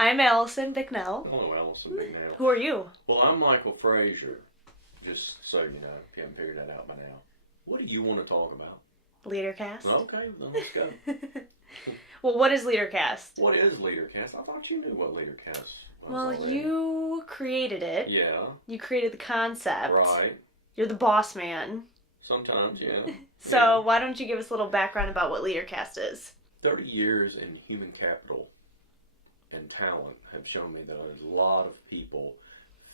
I'm Allison Bicknell. Hello, Allison McNail. Who are you? Well, I'm Michael Frazier. Just so you know, if you haven't figured that out by now. What do you want to talk about? Leaderkast. Okay, then let's go. Well, what is Leaderkast? What is Leaderkast? I thought you knew what Leaderkast was. Well, already. you created it. Yeah. You created the concept. Right. You're the boss man. Sometimes, yeah. So why don't you give us a little background about what Leaderkast is? 30 years in human capital and talent have shown me that a lot of people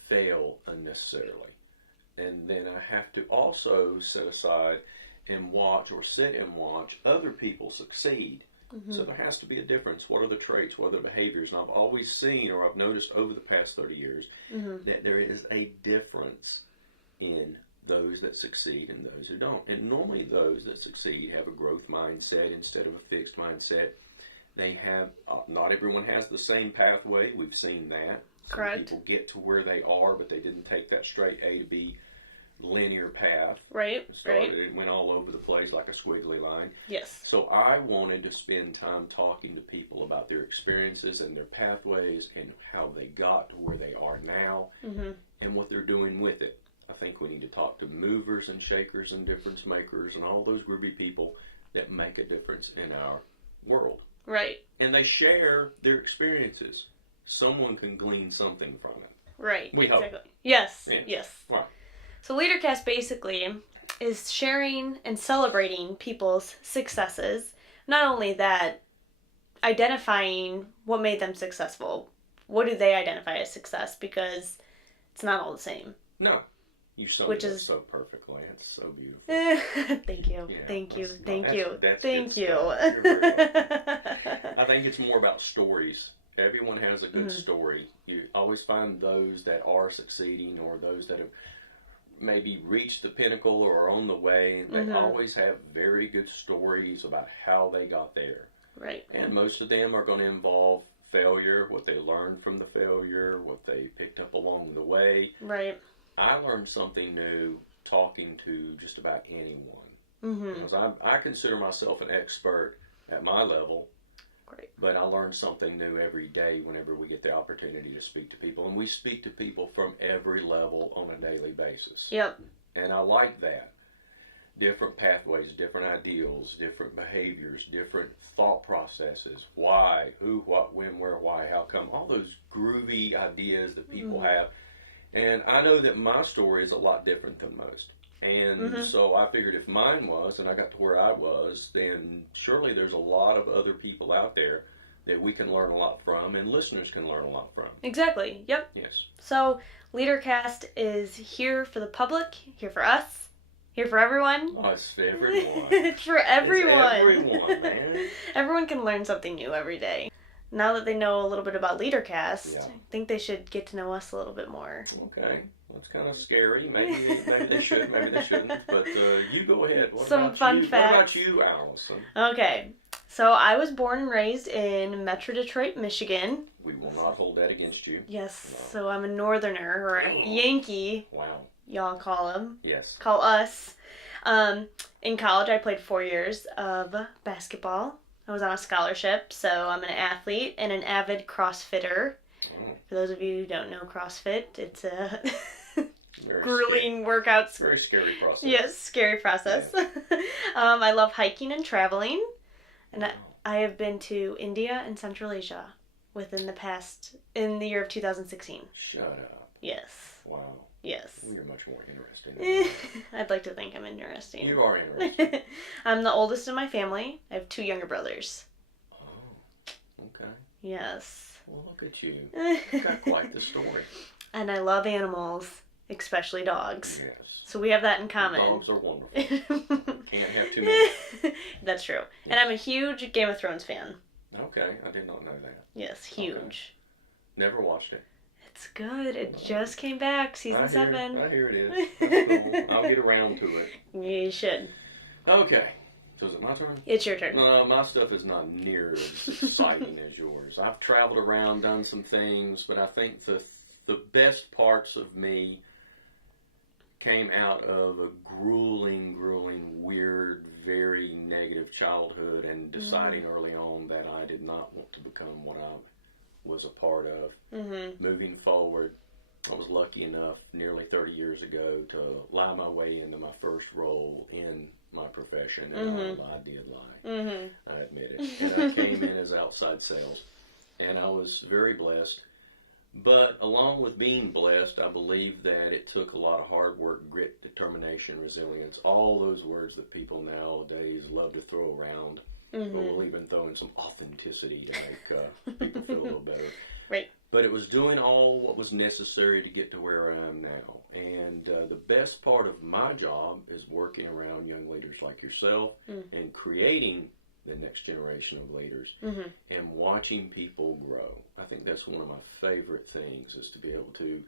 fail unnecessarily. And then I have to also set aside and watch or sit and watch other people succeed. Mm-hmm. So there has to be a difference. What are the traits? What are the behaviors? And I've always seen, or I've noticed over the past 30 years, that there is a difference in those that succeed and those who don't. And normally those that succeed have a growth mindset instead of a fixed mindset. They have, not everyone has the same pathway. We've seen that. Correct. Some people get to where they are, but they didn't take that straight A to B linear path. Right. It went all over the place like a squiggly line. Yes. So I wanted to spend time talking to people about their experiences and their pathways and how they got to where they are now and what they're doing with it. I think we need to talk to movers and shakers and difference makers and all those groovy people that make a difference in our world. Right. And they share their experiences. Someone can glean something from it. Right. We exactly. hope. Yes. Yeah. Yes. Right. So Leaderkast basically is sharing and celebrating people's successes. Not only that, identifying what made them successful. What do they identify as success? Because it's not all the same. No. You summed it up so perfectly. It's so beautiful. Thank you. Yeah, Thank you. that's Thank you. That's Thank you. You're very welcome. I think it's more about stories. Everyone has a good story. You always find those that are succeeding or those that have maybe reached the pinnacle or are on the way. They always have very good stories about how they got there. Right. And most of them are going to involve failure, what they learned from the failure, what they picked up along the way. Right. I learned something new talking to just about anyone. Because I consider myself an expert at my level. Great. But I learn something new every day whenever we get the opportunity to speak to people. And we speak to people from every level on a daily basis. Yep. And I like that. Different pathways, different ideals, different behaviors, different thought processes. Why, who, what, when, where, why, how come. All those groovy ideas that people have. And I know that my story is a lot different than most. And so I figured if mine was, and I got to where I was, then surely there's a lot of other people out there that we can learn a lot from and listeners can learn a lot from. Exactly. Yep. Yes. So Leaderkast is here for the public, here for us, here for everyone. Oh, it's for everyone. It's for everyone. It's everyone, man. Everyone can learn something new every day. Now that they know a little bit about Leaderkast, I think they should get to know us a little bit more. Okay. That's kind of scary. Maybe they should, maybe they shouldn't. But you go ahead. Some fun facts. What about you, Allison? Okay. So I was born and raised in Metro Detroit, Michigan. We will not hold that against you. Yes. No. So I'm a northerner, or a Yankee. Wow. Y'all call them. Yes. Call us. In college, I played 4 years of basketball. I was on a scholarship, so I'm an athlete and an avid CrossFitter. Oh. For those of you who don't know CrossFit, it's a grueling workouts. Very scary process. Yes, scary process. Yeah. I love hiking and traveling, and I have been to India and Central Asia in the year of 2016. Shut up. Yes. Wow. Yes. Well, you're much more interesting. I'd like to think I'm interesting. You are interesting. I'm the oldest in my family. I have 2 younger brothers. Oh, okay. Yes. Well, look at you. You've got quite the story. And I love animals, especially dogs. Yes. So we have that in common. Dogs are wonderful. Can't have too many. That's true. Yeah. And I'm a huge Game of Thrones fan. Okay, I did not know that. Yes, huge. Okay. Never watched it. It's good. It just came back, season 7. I hear it is. That's cool. I'll get around to it. You should. Okay. So is it my turn? It's your turn. No, my stuff is not near as exciting as yours. I've traveled around, done some things, but I think the best parts of me came out of a grueling, weird, very negative childhood and deciding early on that I did not want to become what I was a part of. Moving forward, I was lucky enough nearly 30 years ago to lie my way into my first role in my profession, and I did lie. I admit it. And I came in as outside sales, and I was very blessed. But along with being blessed, I believe that it took a lot of hard work, grit, determination, resilience, all those words that people nowadays love to throw around. But we'll even throw in some authenticity to make people feel a little better. Right. But it was doing all what was necessary to get to where I am now. And the best part of my job is working around young leaders like yourself and creating the next generation of leaders and watching people grow. I think that's one of my favorite things, is to be able to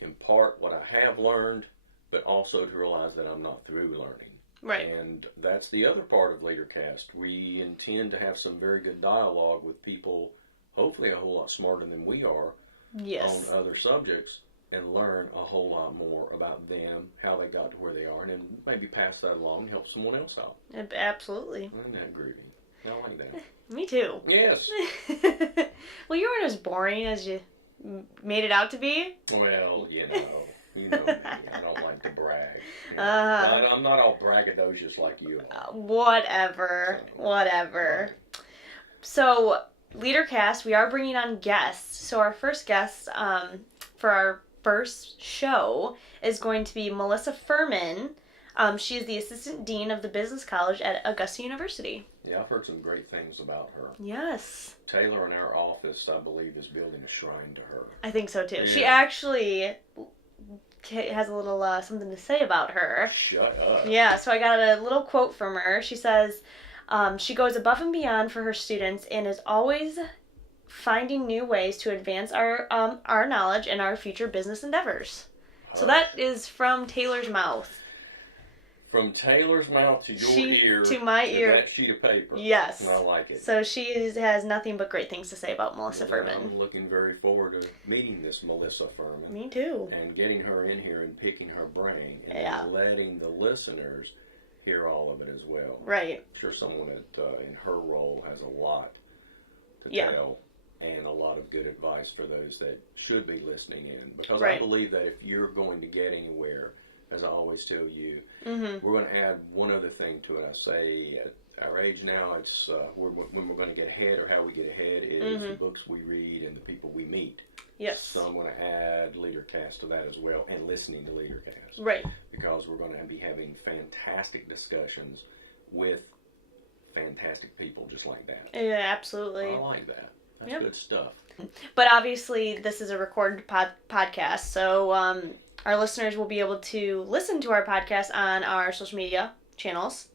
impart what I have learned, but also to realize that I'm not through learning. Right. And that's the other part of Leaderkast. We intend to have some very good dialogue with people, hopefully a whole lot smarter than we are, on other subjects, and learn a whole lot more about them, how they got to where they are, and then maybe pass that along and help someone else out. Absolutely. Isn't that groovy? I like that. Me too. Yes. Well, you weren't as boring as you made it out to be. Well, you know me. I don't like to brag. I'm not all braggadocious like you are. Whatever. So, Leaderkast, we are bringing on guests. So our first guest for our first show is going to be Melissa Furman. She is the Assistant Dean of the Business College at Augusta University. Yeah, I've heard some great things about her. Yes. Taylor in our office, I believe, is building a shrine to her. I think so, too. Yeah. She actually has a little something to say about her. Shut up. Yeah, so I got a little quote from her. She says, she goes above and beyond for her students and is always finding new ways to advance our knowledge and our future business endeavors. So that is from Taylor's mouth. From Taylor's mouth to your ear to my ear. That sheet of paper. Yes. And I like it. So she has nothing but great things to say about Melissa Furman. I'm looking very forward to meeting this Melissa Furman. Me too. And getting her in here and picking her brain. And then letting the listeners hear all of it as well. Right. I'm sure someone in her role has a lot to tell. And a lot of good advice for those that should be listening in. Because I believe that if you're going to get anywhere, as I always tell you, we're going to add one other thing to it. I say at our age now, it's when we're going to get ahead, or how we get ahead, is the books we read and the people we meet. Yes. So I'm going to add Leaderkast to that as well, and listening to Leaderkast. Right. Because we're going to be having fantastic discussions with fantastic people just like that. Yeah, absolutely. I like that. That's good stuff. But obviously, this is a recorded podcast, so our listeners will be able to listen to our podcast on our social media channels,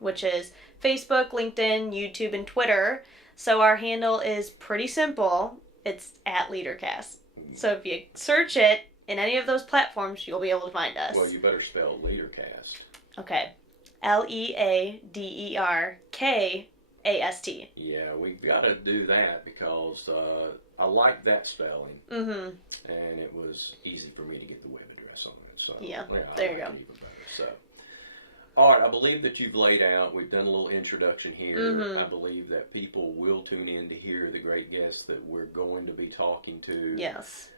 which is Facebook, LinkedIn, YouTube, and Twitter. So our handle is pretty simple. It's @Leaderkast. So if you search it in any of those platforms, you'll be able to find us. Well, you better spell Leaderkast. Okay. Leaderkast. Yeah, we've got to do that because I like that spelling. And it was easy for me to get the web address on it. So there you go. So, all right, I believe that you've laid out, we've done a little introduction here. I believe that people will tune in to hear the great guests that we're going to be talking to. Yes.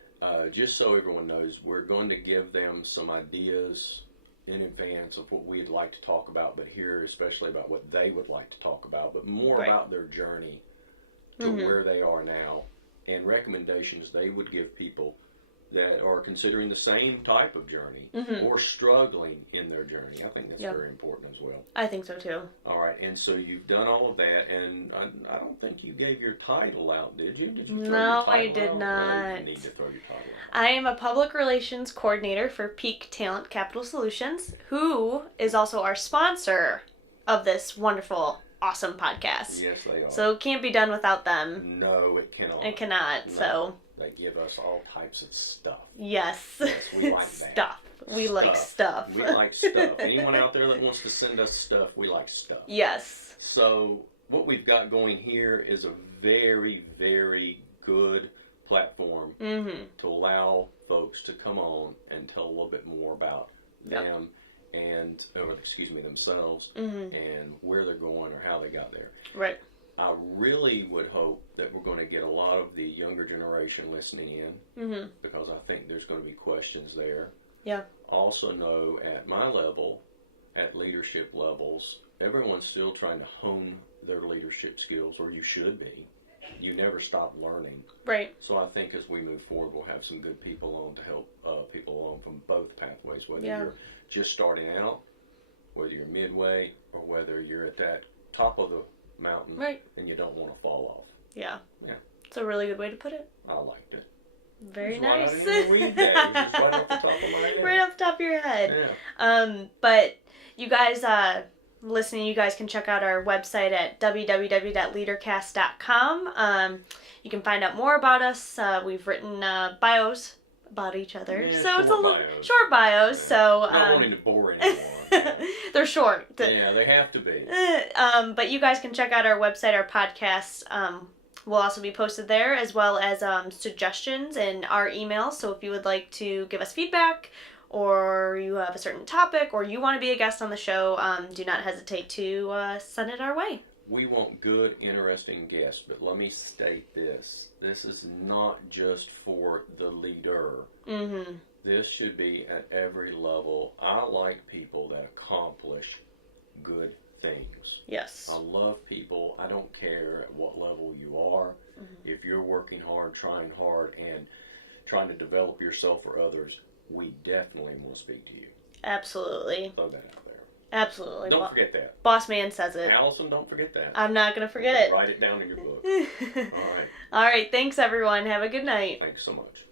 Just so everyone knows, we're going to give them some ideas in advance of what we'd like to talk about, but here especially about what they would like to talk about, but more about their journey to where they are now, and recommendations they would give people that are considering the same type of journey or struggling in their journey. I think that's very important as well. I think so too. All right, and so you've done all of that, and I don't think you gave your title out, did you? Did you throw your title I did out? not. No, you need to throw your title out. I am a public relations coordinator for Peak Talent Capital Solutions, who is also our sponsor of this wonderful, awesome podcast. Yes, they are. So it can't be done without them. No, it cannot. It cannot, No. so... They give us all types of stuff. Yes. Yes, we like that. Stuff. We like stuff. We like stuff. Anyone out there that wants to send us stuff, we like stuff. Yes. So what we've got going here is a very, very good platform to allow folks to come on and tell a little bit more about them and, themselves and where they're going or how they got there. Right. I really would hope that we're going to get a lot of the younger generation listening in, Mm-hmm. because I think there's going to be questions there. Yeah. Also know at my level, at leadership levels, everyone's still trying to hone their leadership skills, or you should be. You never stop learning. Right. So I think as we move forward, we'll have some good people on to help people along from both pathways, whether you're just starting out, whether you're midway, or whether you're at that top of the mountain and you don't want to fall off. Yeah. Yeah. It's a really good way to put it. I liked it. Very That's nice. Why I didn't even read that. It was right off the top of my head. Right off the top of your head. Yeah. But you guys listening, you guys can check out our website at www.leaderkast.com. You can find out more about us. We've written bios about each other. Yeah, so it's a little bios. short bios. Yeah. So Not wanting to bore anyone. they're short. Yeah, they have to be. But you guys can check out our website, our podcast. Will also be posted there, as well as suggestions in our email. So if you would like to give us feedback, or you have a certain topic, or you want to be a guest on the show, do not hesitate to send it our way. We want good, interesting guests, but let me state this. This is not just for the leader. Mm-hmm. This should be at every level. I like people that accomplish good things. Yes. I love people. I don't care at what level you are. Mm-hmm. If you're working hard, trying hard, and trying to develop yourself for others, we definitely want to speak to you. Absolutely. Throw that out there. Absolutely. Don't forget that. Boss man says it. Allison, don't forget that. I'm not going to forget it. Write it down in your book. All right. All right. Thanks, everyone. Have a good night. Thanks so much.